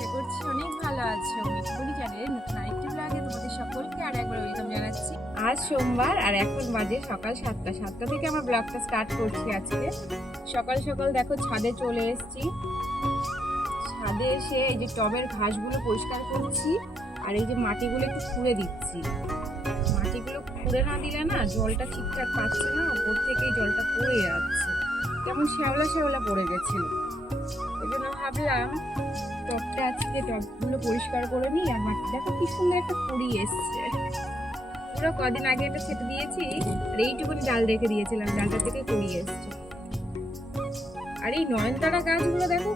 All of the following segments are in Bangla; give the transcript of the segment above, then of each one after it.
বলি চ্যানেলে নতুন আরেকটি ব্লগে তোমাদের সকলকে আর একবার ওয়েলকাম জানাচ্ছি। আজ সোমবার আর এখন বাজে সকাল সাতটা। সাতটা থেকে আমার ব্লগটা স্টার্ট করছি আজকে। সকাল সকাল দেখো ছাদে চলে এসেছি। ছাদে এসে এই যে টবের ঘাসগুলো পরিষ্কার করছি আর এই যে মাটিগুলো একটু খুঁড়ে দিচ্ছি। মাটিগুলো খুঁড়ে না দিলে না জলটা ঠিকঠাক পাচ্ছে না। ওপর থেকেই জলটা পড়ে যাচ্ছে। কেমন শ্যাওলা শ্যাওলা পড়ে গেছিল। ওই জন্য ভাবলাম টবটা আজকে টবগুলো পরিষ্কার করে নিই, আর মাটি দেখো কি সুন্দর একটা কুড়ি এসছে। পুরো কদিন আগে একটা ছেটে দিয়েছি, আর এইটুকুনি ডাল রেখে দিয়েছিলাম, ডালটা থেকে কুড়ি এসছে। আর এই নয়নতারা গাছগুলো দেখো,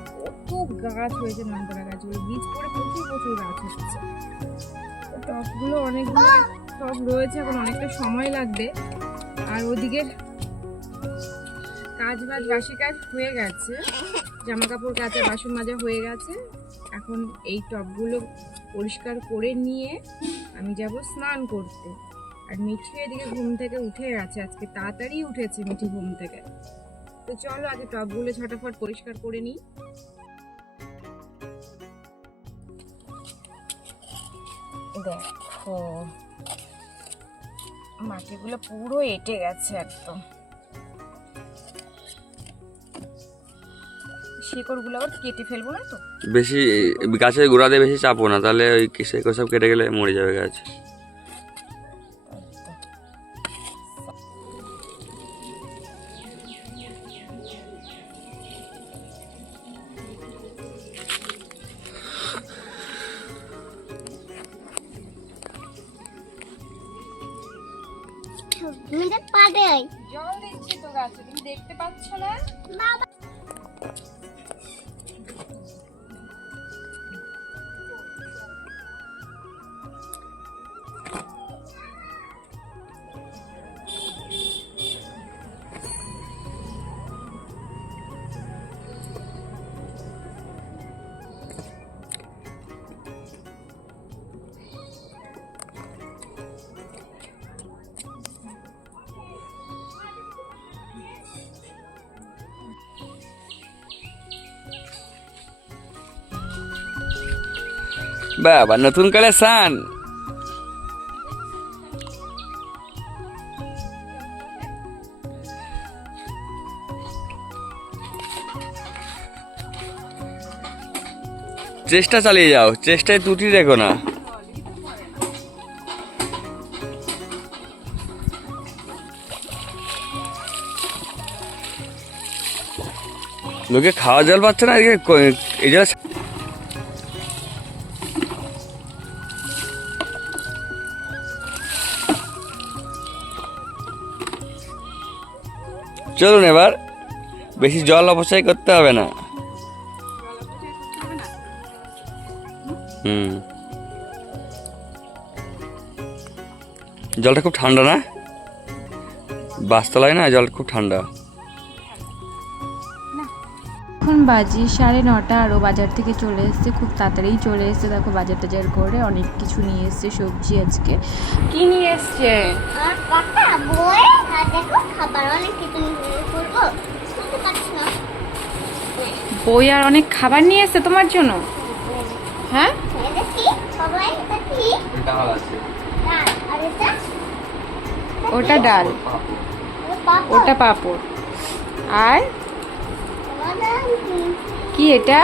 কত গাছ হয়েছে নয়নতারা গাছগুলো, বীজ পড়ে প্রচুর প্রচুর গাছ হচ্ছে তো টবগুলো অনেকগুলো টব রয়েছে, এখন অনেকটা সময় লাগবে। আর ওদিকে কাজ বাজ বাসি কাজ হয়ে গেছে। জামা কাপড় কাচা, বাসন মাজা হয়ে গেছে। এখন এই টবগুলো পরিষ্কার করে নিয়ে আমি যাব স্নান করতে। আর মিঠি এদিকে ঘুম থেকে উঠে গেছে। আজকে তাড়াতাড়ি উঠেছে মিঠি ঘুম থেকে। তো চলো আগে টবগুলো ছটাফট পরিষ্কার করে নিই। দেখো, মাটিগুলো পুরো এঁটে গেছে একদম। শিকড়গুলো আবার কেটে ফেলব না তো? বেশি গাছের গোড়াতে বেশি চাপো না তাহলে ওই সেগুলো সব কেটে গেলে মরে যাবে গাছ। জল দিচ্ছি তো গাছে তুমি দেখতে পাচ্ছ না? বাবা, নতুন কালেকশন চেষ্টা চালিয়ে যাও, চেষ্টায় ত্রুটি রেখো না। লোকে খাওয়া জল পাচ্ছে না এই জন্য চলুন এবার বেশি জল অপচয় করতে হবে না। হুম। জলটা খুব ঠান্ডা না? বাস্তলায় না জল খুব ঠান্ডা। এখন বাজি সাড়ে নটা আরও বাজার থেকে চলে এসেছে খুব তাড়াতাড়ি চলে এসেছে। দেখো বাজার টাজার করে অনেক কিছু নিয়ে এসেছে সবজি আজকে। কি নিয়ে এসছে? বই আর অনেক খাবার নিয়ে এসেছে তোমার জন্য? হ্যাঁ? কি ডাল। ওটা পাপড়। আর? কি এটা?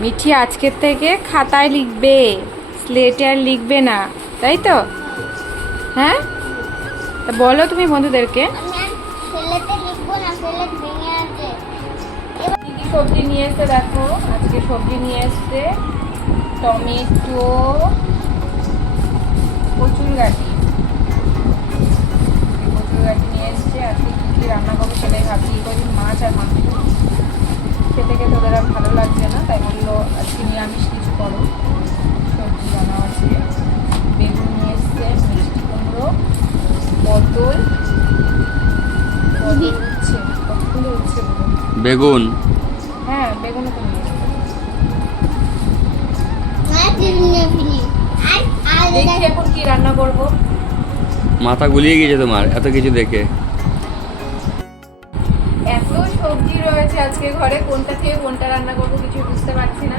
মিঠি আজকের থেকে খাতায় লিখবে স্লেটে আর লিখবে না, তাই তো? হ্যাঁ? তা বলো তুমি বন্ধুদেরকে। সবজি নিয়ে এসে দেখো। আজকে সবজি নিয়ে এসছে টমেটো কচুর গাঠি কচুর গাঠি নিয়ে এসছে। আজকে কী কি রান্না করব সেটাই ভাবছি কদিন মাছ আর মাংস। খেতে খেতে ওদের আর ভালো লাগছে না তাই বলল আজকে নিরামিষ কিছু করো। সবজি বানাও আজকে। বেগুন নিয়ে এসছে মিষ্টি কুমড়ো পটল। পটল উচ্ছে কতগুলো উচ্ছে বেগুন। দেখি এখন কি রান্না করব। মাথা গুলিয়ে গেছে তোমার এত কিছু দেখে। এত সবজি রয়েছে আজকে ঘরে কোনটা থেকে কোনটা রান্না করব কিছু বুঝতে পারছি না।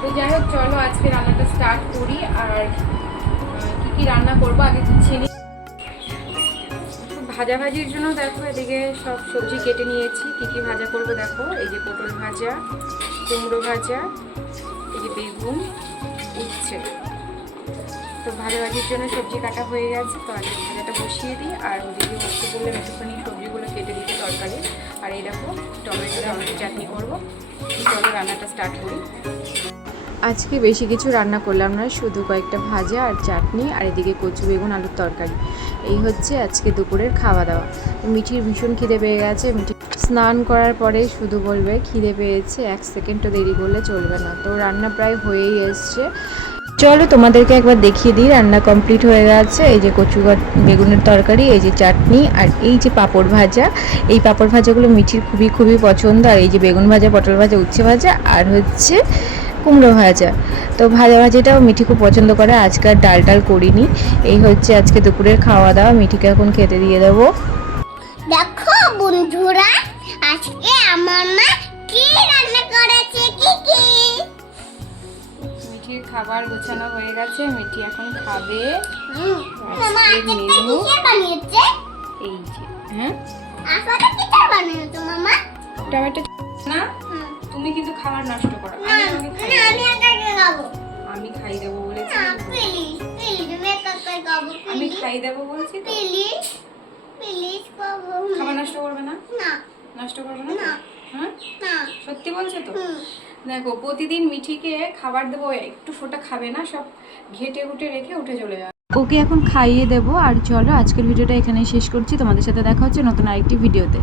তো যাই হোক চলো আজকে রান্নাটা স্টার্ট করি আর কি কি রান্না করব আগে গুছিয়ে নিই। ভাজা ভাজির জন্য দেখো এদিকে সব সবজি কেটে নিয়েছি কি কি ভাজা করব দেখো এই যে পটল ভাজা কুমড়ো ভাজা এই যে বেগুন উচ্ছে তো ভাজা ভাজির জন্য সবজি কাটা হয়ে গেছে, তো আগে ভাজাটা বসিয়ে দিই। আর ওদিকে হচ্ছে বললাম, একটুখানি সবজিগুলো কেটে দিতে তরকারি। আর এই দেখো টমেটো টমেটো চাটনি করব। চলো রান্নাটা স্টার্ট করি। আজকে বেশি কিছু রান্না করলাম না, শুধু কয়েকটা ভাজা আর চাটনি, আর এদিকে কচু বেগুন, আলুর তরকারি। এই হচ্ছে আজকে দুপুরের খাওয়া দাওয়া। মিঠির ভীষণ খিদে পেয়ে গেছে, মিঠি স্নান করার পরে শুধু বলবে, খিদে পেয়েছে, এক সেকেন্ডও দেরি করলে চলবে না। তো রান্না প্রায় হয়েই এসছে। চলো তোমাদেরকে একবার দেখিয়ে দিই, রান্না কমপ্লিট হয়ে গেছে। এই যে কচু বেগুনের তরকারি, এই যে চাটনি, আর এই যে পাঁপড় ভাজা। এই পাঁপড় ভাজাগুলো মিঠির খুবই খুবই পছন্দ। আর এই যে বেগুন ভাজা, পটল ভাজা, উচ্ছে ভাজা, আর হচ্ছে কুমড়ো ভাজা। তো ভাজা ভাজিটাও মিঠি খুব পছন্দ করে। আজকে আর ডাল ডাল করিনি। এই হচ্ছে আজকে দুপুরের খাওয়া দাওয়া। মিঠিকে এখন খেতে দিয়ে দেবো। দেখো বন্ধুরা আজকে আমার মা কি রান্না করেছে কি কি? মিঠির খাবার গোছানো হয়ে গেছে মিঠি এখন খাবে। মামা আজকে মেনু। কি বানিয়েছে? এই যে হ্যাঁ? আসলে কি বানিয়েছো মামা? টমেটো না? হুম। তুমি কিন্তু খাবার নষ্ট করো না আমি না, আমি একা একা খাব। আমি খাই দেবো বলেছি। না প্লিজ প্লিজ আমি একা খাব আমি খাই দেবো বলছি প্লিজ প্লিজ খাব খাবার নষ্ট করবে না? না। নষ্ট করবে না? না। হ্যাঁ সত্যি বলছো তো? দেখো প্রতিদিন মিঠিকে খাবার দেবো একটু ফোটা খাবে না সব ঘেটে উঠে রেখে উঠে চলে যাবে। ওকে এখন খাইয়ে দেবো। আর চলো আজকের ভিডিওটা এখানে শেষ করছি। তোমাদের সাথে দেখা হচ্ছে নতুন আরেকটি ভিডিওতে।